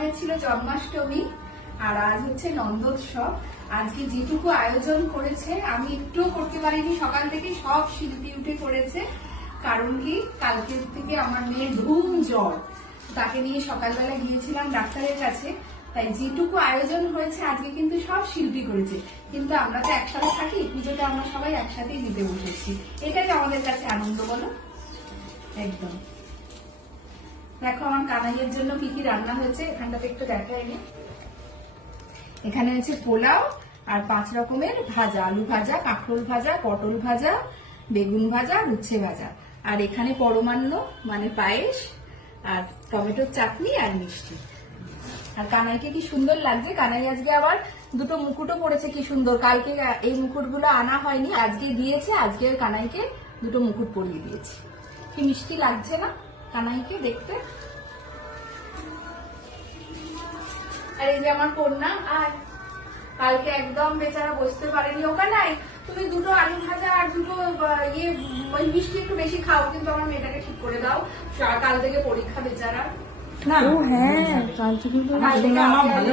আমাদের ছিল জন্মাষ্টমী আর আজ হচ্ছে নন্দোৎসব। আজকে যেটুকু আয়োজন করেছে আমি একটুও করতে পারিনি, সকাল থেকে সব শিল্পী উঠে করেছে। কারণ কি, কালকে থেকে আমার মেয়ের ধুম জ্বর, তাকে নিয়ে সকালবেলা গিয়েছিলাম ডাক্তারের কাছে। তাই যেটুকু আয়োজন হয়েছে আজকে কিন্তু সব শিল্পী করেছে। কিন্তু আমরা তো একসাথে থাকি, পুজোটা আমরা সবাই একসাথেই দিতে বসেছি, এটাই আমাদের কাছে আনন্দ, বলো? একদম। দেখো আমার কানাইয়ের জন্য কি কি রান্না হয়েছে, এখানটাতে একটু দেখাই নি। এখানে হচ্ছে পোলাও আর 5 রকমের ভাজা, আলু ভাজা, কাঁকরোল ভাজা, পটল ভাজা, বেগুন ভাজা, উচ্ছে ভাজা। আর এখানে পরমান্ন মানে পায়েস আর টমেটোর চাটনি আর মিষ্টি। আর কানাইকে কি সুন্দর লাগছে, কানাই আজকে আবার দুটো মুকুটও পড়েছে, কি সুন্দর। কালকে এই মুকুটগুলো আনা হয়নি, আজকে দিয়েছে। আজকে কানাইকে দুটো মুকুট পরিয়ে দিয়েছে। কি মিষ্টি লাগছে না কানাইকে দেখতে? আর এই যে আমার কন্যা, আর কালকে একদম বেচারা বসতে পারেনি। ওখানে তুমি দুটো আলু ভাজা আর দুটো মিষ্টি একটু বেশি খাও, কিন্তু আমার মেয়েটাকে ঠিক করে দাও, কাল থেকে পরীক্ষা বেচারা। ভালো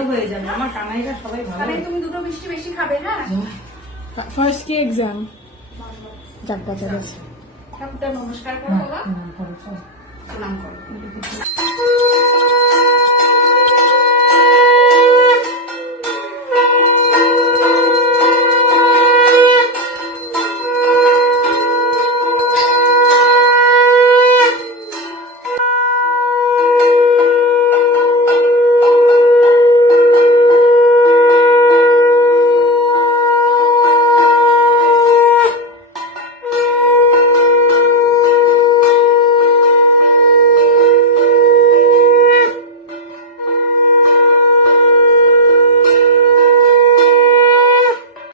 হয়ে যাবে, আমার কানাইরা সবাই ভালো। তুমি দুটো মিষ্টি বেশি খাবে, হ্যাঁ? ফার্স্ট কি এক্সাম? যাক বাজার আছে। ঠাকুরটা নমস্কার করো বাবা, প্রণাম করো।